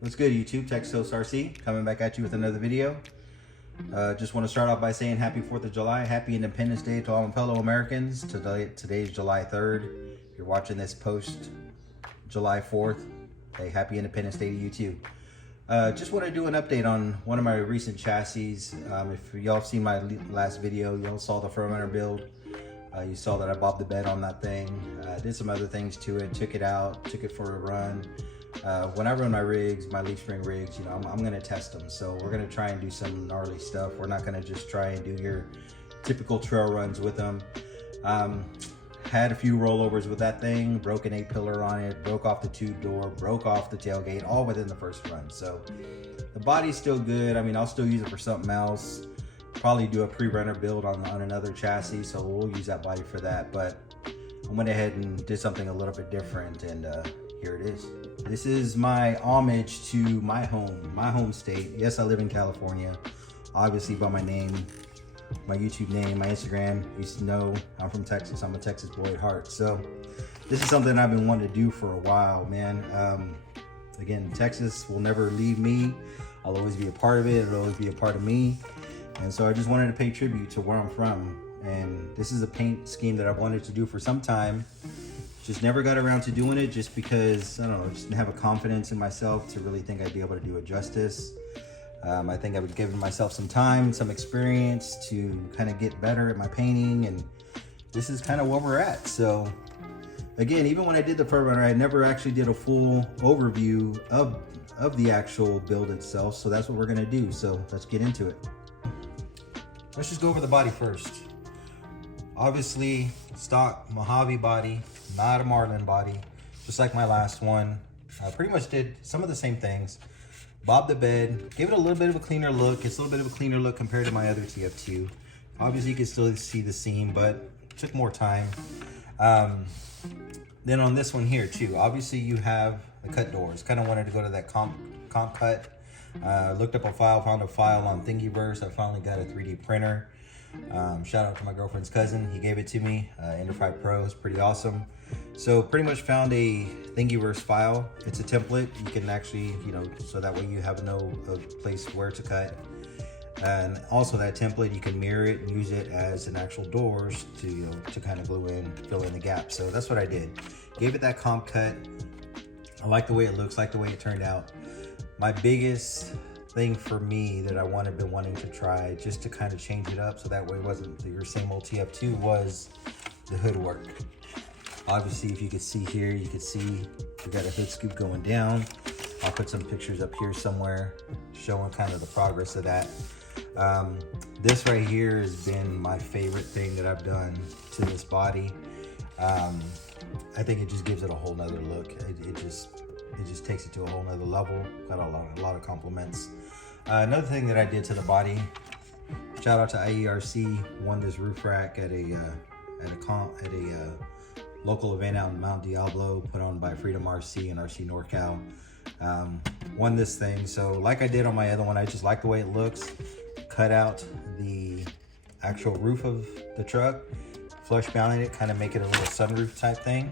What's good, YouTube? Texas RC coming back at you with another video. Just want to start off by saying happy 4th of July, happy Independence Day to all my fellow Americans. Today's July 3rd. If you're watching this post July 4th, hey, happy Independence Day to you too. Just want to do an update on one of my recent chassis. If y'all have seen my last video, y'all saw the Furman build. You saw that I bobbed the bed on that thing. Did some other things to it, took it out, took it for a run. When I run my rigs, my leaf spring rigs, you know, I'm gonna test them. So we're gonna try and do some gnarly stuff. We're not gonna just try and do your typical trail runs with them. Had a few rollovers with that thing, broke an 8-pillar on it, broke off the tube door, broke off the tailgate, all within the first run. So the body's still good. I mean, I'll still use it for something else. Probably do a pre-runner build on another chassis, so we'll use that body for that. But I went ahead and did something a little bit different, and here it is. This is my homage to my home state. Yes, I live in California. Obviously by my name, my YouTube name, my Instagram, you used to know I'm from Texas. I'm a Texas boy at heart. So this is something I've been wanting to do for a while, man. Again, Texas will never leave me. I'll always be a part of it. It'll always be a part of me. And so I just wanted to pay tribute to where I'm from. And this is a paint scheme that I've wanted to do for some time. Just never got around to doing it just because, I don't know, just didn't have a confidence in myself to really think I'd be able to do it justice. I think I would give myself some time, some experience to kind of get better at my painting, and this is kind of where we're at. So again, even when I did the Furman, I never actually did a full overview of the actual build itself. So that's what we're gonna do. So let's get into it. Let's just go over the body first. Obviously, stock Mojave body, not a Marlin body, just like my last one. I pretty much did some of the same things. Bobbed the bed, gave it a little bit of a cleaner look. It's a little bit of a cleaner look compared to my other TF2. Obviously, you can still see the seam, but it took more time. Then on this one here too, obviously you have the cut doors. Kind of wanted to go to that comp cut. Looked up a file, found a file on Thingiverse. I finally got a 3D printer. Shout out to my girlfriend's cousin. He gave it to me. Ender 5 Pro is pretty awesome. So pretty much found a Thingiverse file. It's a template. You can actually, you know, so that way you have no place where to cut. And also that template, you can mirror it and use it as an actual doors to, you know, to kind of glue in, fill in the gap. So that's what I did. Gave it that comp cut. I like the way it looks, like the way it turned out. My biggest thing for me that I been wanting to try just to kind of change it up so that way it wasn't your same old TF2 was the hood work. Obviously, if you could see here, you could see we got a hood scoop going down. I'll put some pictures up here somewhere showing kind of the progress of that. This right here has been my favorite thing that I've done to this body. I think it just gives it a whole nother look. It just takes it to a whole nother level. Got a lot of compliments. Another thing that I did to the body, shout out to IERC, won this roof rack at a local event out in Mount Diablo, put on by Freedom RC and RC NorCal. Won this thing. So like I did on my other one, I just like the way it looks. Cut out the actual roof of the truck, flush mounted it, kind of make it a little sunroof type thing.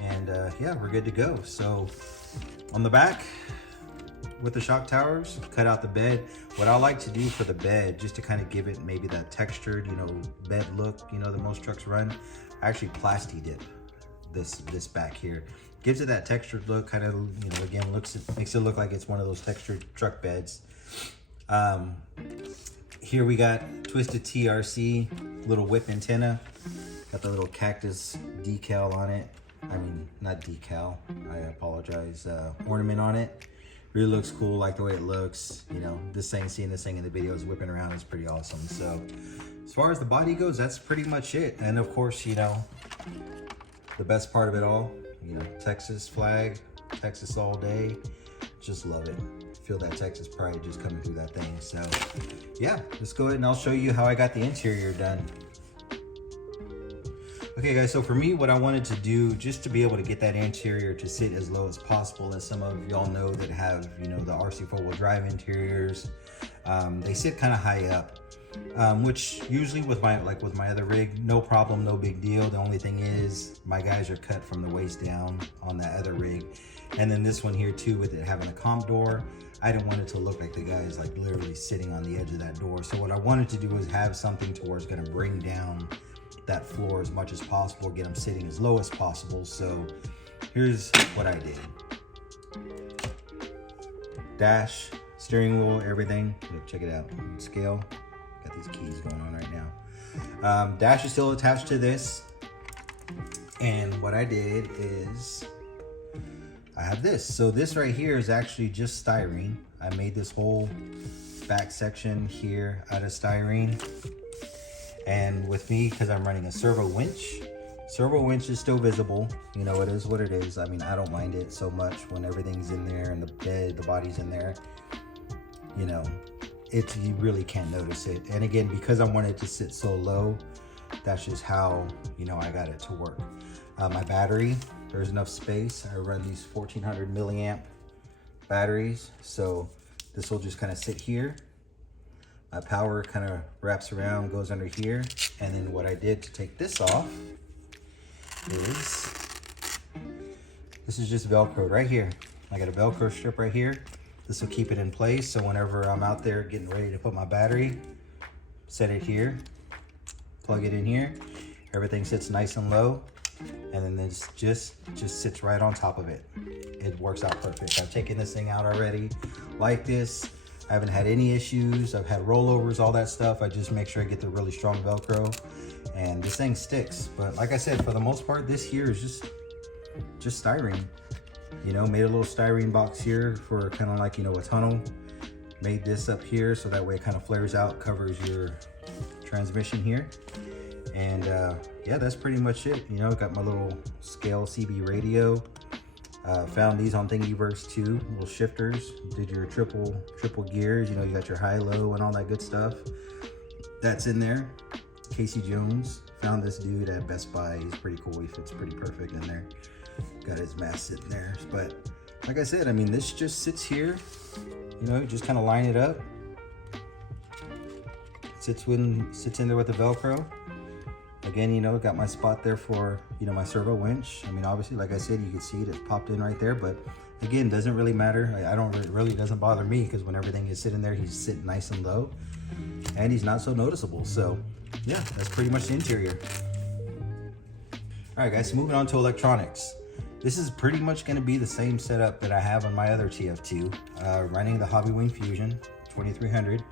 And yeah, we're good to go. So on the back with the shock towers, cut out the bed. What I like to do for the bed, just to kind of give it maybe that textured, you know, bed look, you know, that most trucks run, I actually plasti dip this back here. Gives it that textured look, kind of, you know, again, makes it look like it's one of those textured truck beds. Here we got Twisted TRC, little whip antenna. Got the little cactus decal on it. I mean, not decal, I apologize, ornament on it. Really looks cool, like the way it looks. You know, seeing this thing in the videos whipping around is pretty awesome. So as far as the body goes, that's pretty much it. And of course, you know, the best part of it all, you know, Texas flag, Texas all day. Just love it. Feel that Texas pride just coming through that thing. So yeah, let's go ahead and I'll show you how I got the interior done. Okay guys, so for me, what I wanted to do just to be able to get that interior to sit as low as possible, as some of y'all know that have, you know, the RC 4-wheel drive interiors, They sit kind of high up, which usually with my other rig, no problem, no big deal. The only thing is my guys are cut from the waist down on that other rig. And then this one here too, with it having a comp door, I didn't want it to look like the guy is like literally sitting on the edge of that door. So what I wanted to do was have something to where it's gonna bring down that floor as much as possible, get them sitting as low as possible. So here's what I did. Dash, steering wheel, everything. Look, check it out, scale. Got these keys going on right now. Dash is still attached to this. And what I did is, I have this. So this right here is actually just styrene. I made this whole back section here out of styrene. And with me, because I'm running a servo winch is still visible. You know, it is what it is. I mean, I don't mind it so much when everything's in there and the body's in there. You know, you really can't notice it. And again, because I want it to sit so low, that's just how, you know, I got it to work. My battery, there's enough space. I run these 1400 milliamp batteries. So this will just kind of sit here. My power kind of wraps around, goes under here. And then what I did to take this off is, this is just Velcro right here. I got a Velcro strip right here. This will keep it in place. So whenever I'm out there getting ready to put my battery, set it here, plug it in here. Everything sits nice and low. And then this just sits right on top of it. It works out perfect. I've taken this thing out already like this. I haven't had any issues. I've had rollovers, all that stuff. I just make sure I get the really strong Velcro, and this thing sticks. But like I said, for the most part, this here is just styrene. You know, made a little styrene box here for kind of like, you know, a tunnel. Made this up here so that way it kind of flares out, covers your transmission here. And yeah, that's pretty much it. You know, got my little scale CB radio. Found these on Thingiverse too, little shifters. Did your triple gears, you know, you got your high, low, and all that good stuff. That's in there. Casey Jones, found this dude at Best Buy. He's pretty cool, he fits pretty perfect in there. Got his mask sitting there. But like I said, I mean, this just sits here, you know, just kind of line it up. Sits in there with the Velcro. Again, you know, got my spot there for, you know, my servo winch. I mean, obviously, like I said, you can see it, it's popped in right there, but again, doesn't really matter. It really doesn't bother me, because when everything is sitting there, he's sitting nice and low and he's not so noticeable. So yeah, that's pretty much the interior. All right, guys, so moving on to electronics. This is pretty much gonna be the same setup that I have on my other TF2, running the Hobbywing Fusion 2300.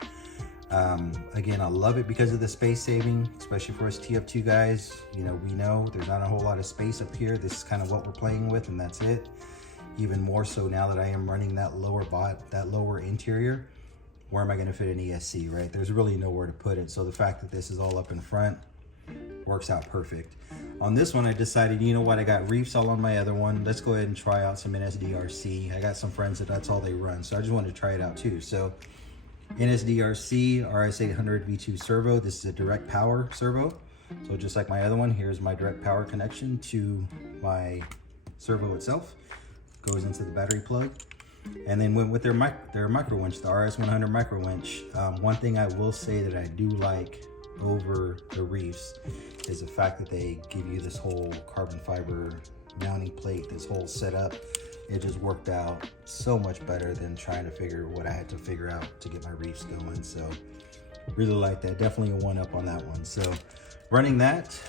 Again, I love it because of the space saving, especially for us TF2 guys. You know, we know there's not a whole lot of space up here. This is kind of what we're playing with, and that's it. Even more so now that I am running that lower interior. Where am I going to fit an ESC, right? There's really nowhere to put it. So the fact that this is all up in front works out perfect. On this one, I decided, you know what, I got reefs all on my other one. Let's go ahead and try out some NSDRC. I got some friends that's all they run, so I just wanted to try it out too. So NSDRC RS800 V2 servo. This is a direct power servo. So just like my other one, here's my direct power connection to my servo itself. Goes into the battery plug. And then went with their micro winch, the RS100 micro winch. One thing I will say that I do like over the reefs is the fact that they give you this whole carbon fiber mounting plate, this whole setup. It just worked out so much better than trying to figure what I had to figure out to get my reefs going. So really like that. Definitely a 1-up on that one. So running that,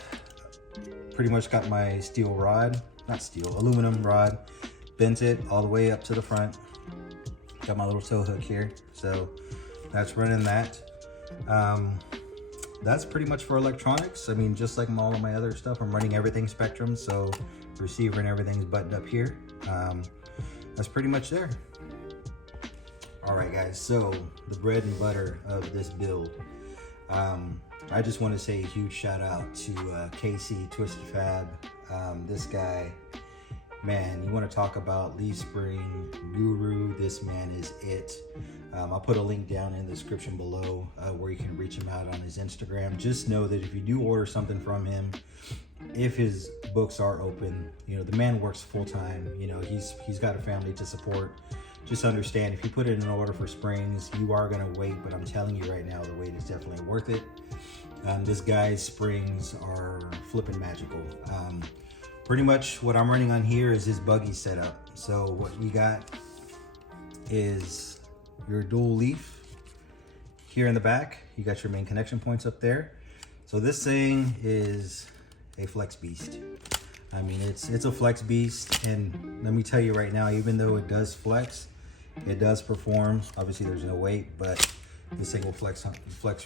pretty much got my steel rod, aluminum rod, bent it all the way up to the front. Got my little tow hook here. So that's running that. That's pretty much for electronics. I mean, just like all of my other stuff, I'm running everything Spectrum. So receiver and everything's buttoned up here. That's pretty much there. All right, guys, so the bread and butter of this build. I just want to say a huge shout out to Casey Twisted Fab. This guy, man, you want to talk about leaf spring guru, this man is it. I'll put a link down in the description below where you can reach him out on his Instagram. Just know that if you do order something from him, if his books are open, you know, the man works full time. You know, he's got a family to support, just understand, if you put it in an order for springs, you are gonna wait, but I'm telling you right now, the wait is definitely worth it. This guy's springs are flipping magical. Pretty much what I'm running on here is his buggy setup. So what we got is your dual leaf here in the back. You got your main connection points up there. So this thing is a flex beast. I mean, it's a flex beast, and let me tell you right now, even though it does flex, it does perform. Obviously there's no weight, but this thing will flex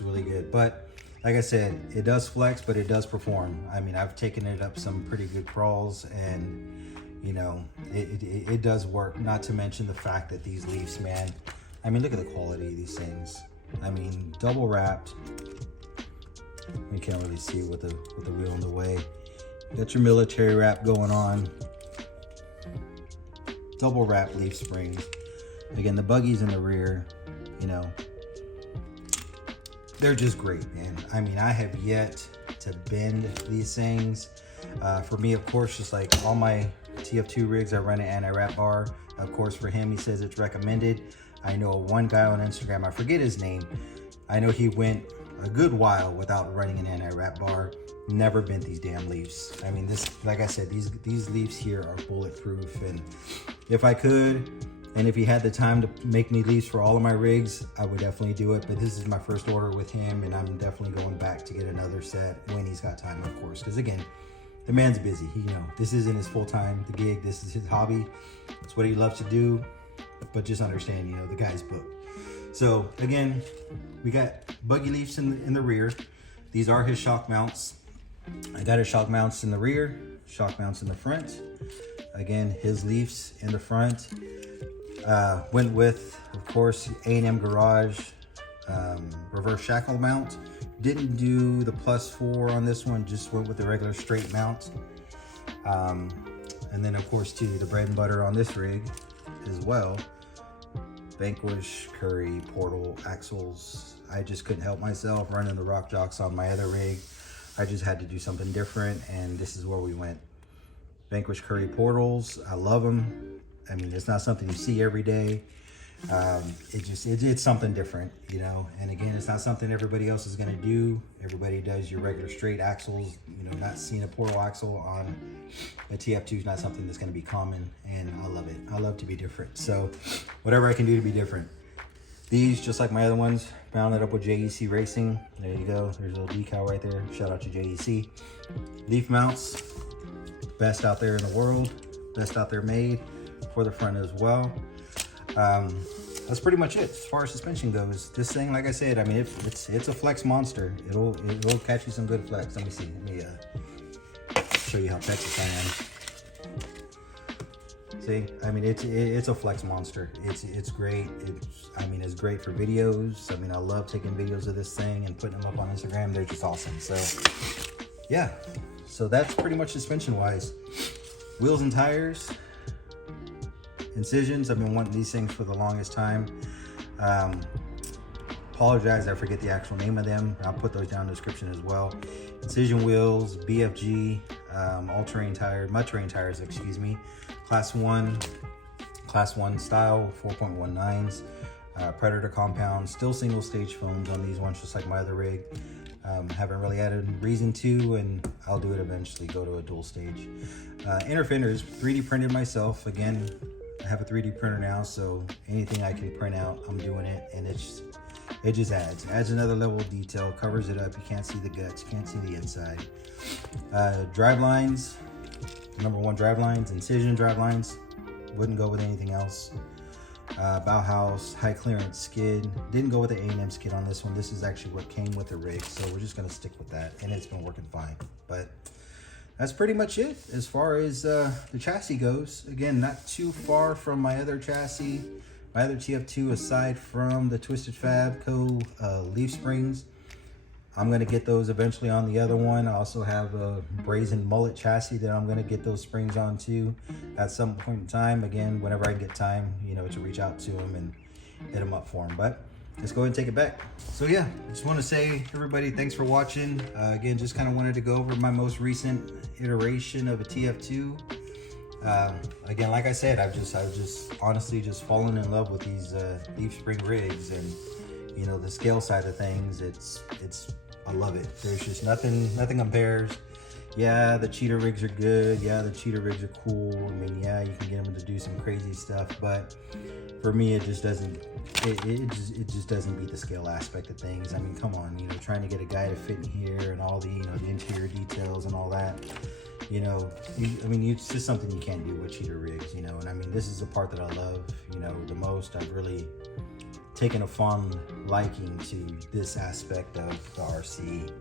really good. But like I said, it does flex, but it does perform. I mean, I've taken it up some pretty good crawls, and you know, it does work. Not to mention the fact that these leaves, man, I mean, look at the quality of these things. I mean, double wrapped. You can't really see with the wheel in the way. You got your military wrap going on. Double wrap leaf springs. Again, the buggies in the rear, you know, they're just great, man. I mean, I have yet to bend these things. For me, of course, just like all my TF2 rigs, I run an anti-wrap bar. Of course, for him, he says it's recommended. I know one guy on Instagram, I forget his name. I know he went a good while without running an anti-wrap bar. Never bent these damn leaves. I mean, this, like I said, these leaves here are bulletproof, and if I could, and if he had the time to make me leaves for all of my rigs, I would definitely do it. But this is my first order with him, and I'm definitely going back to get another set when he's got time, of course. Because again, the man's busy. You know, this isn't his full-time, the gig. This is his hobby. It's what he loves to do. But just understand, you know, the guy's booked. So again, we got buggy leaves in the rear. These are his shock mounts. I got his shock mounts in the rear, shock mounts in the front. Again, his leaves in the front. Went with, of course, A&M Garage reverse shackle mount. Didn't do the +4 on this one, just went with the regular straight mount. And then, of course, too, the bread and butter on this rig as well. Vanquish, Curry, Portal, axles. I just couldn't help myself running the Rock Jocks on my other rig. I just had to do something different, and this is where we went. Vanquish, Curry, Portals. I love them. I mean, it's not something you see every day. It's something different, you know. And again, it's not something everybody else is gonna do. Everybody does your regular straight axles. You know, not seeing a portal axle on a TF2 is not something that's gonna be common, and I love it. I love to be different. So whatever I can do to be different. These, just like my other ones, bound it up with JEC Racing. There you go. There's a little decal right there. Shout out to JEC. Leaf mounts, best out there in the world, best out there made for the front as well. That's pretty much it as far as suspension goes. This thing, like I said, I mean, it's a flex monster. It'll catch you some good flex. Let me see. Let me show you how Texas I am. See, I mean, it's a flex monster. It's great. I mean, it's great for videos. I mean, I love taking videos of this thing and putting them up on Instagram. They're just awesome. So yeah, so that's pretty much suspension wise. Wheels and tires. Incisions, I've been wanting these things for the longest time. Apologize, I forget the actual name of them. I'll put those down in the description as well. Incision wheels, BFG, all-terrain tires, mud-terrain tires, excuse me. Class 1 style, 4.19s. Predator compound, still single stage foams on these ones, just like my other rig. Haven't really had a reason to, and I'll do it eventually, go to a dual stage. Inner fenders, 3D printed myself. Again, I have a 3D printer now, so anything I can print out, I'm doing it, and it just adds another level of detail, covers it up. You can't see the guts, you can't see the inside. Drive lines, #1 drive lines, Incision drive lines, wouldn't go with anything else. Bauhaus high clearance skid, didn't go with the A&M skid on this one. This is actually what came with the rig, so we're just gonna stick with that, and it's been working fine. But that's pretty much it as far as the chassis goes. Again, not too far from my other chassis, my other TF2, aside from the Twisted Fab Co. leaf springs. I'm gonna get those eventually on the other one. I also have a Brazen Mullet chassis that I'm gonna get those springs on too at some point in time. Again, whenever I get time, you know, to reach out to them and hit them up for them. But let's go ahead and take it back. So yeah, just want to say, everybody, thanks for watching. Again, just kind of wanted to go over my most recent iteration of a TF2. Again, like I said, I've just honestly just fallen in love with these leaf spring rigs, and you know, the scale side of things. I love it. There's just nothing compares. Yeah, the cheater rigs are good. Yeah, the cheater rigs are cool. I mean, yeah, you can get them to do some crazy stuff, but for me, it just doesn't. It just doesn't beat the scale aspect of things. I mean, come on, you know, trying to get a guy to fit in here and all the, you know, the interior details and all that. You know, I mean, it's just something you can't do with cheater rigs, you know. And I mean, this is the part that I love, you know, the most. I've really taken a fond liking to this aspect of the RC,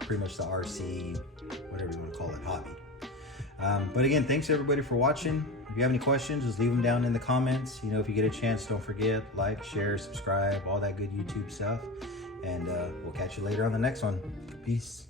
pretty much the RC, whatever you want to call it, hobby. But again, thanks everybody for watching. If you have any questions, just leave them down in the comments. You know, if you get a chance, don't forget, like, share, subscribe, all that good YouTube stuff. And we'll catch you later on the next one. Peace.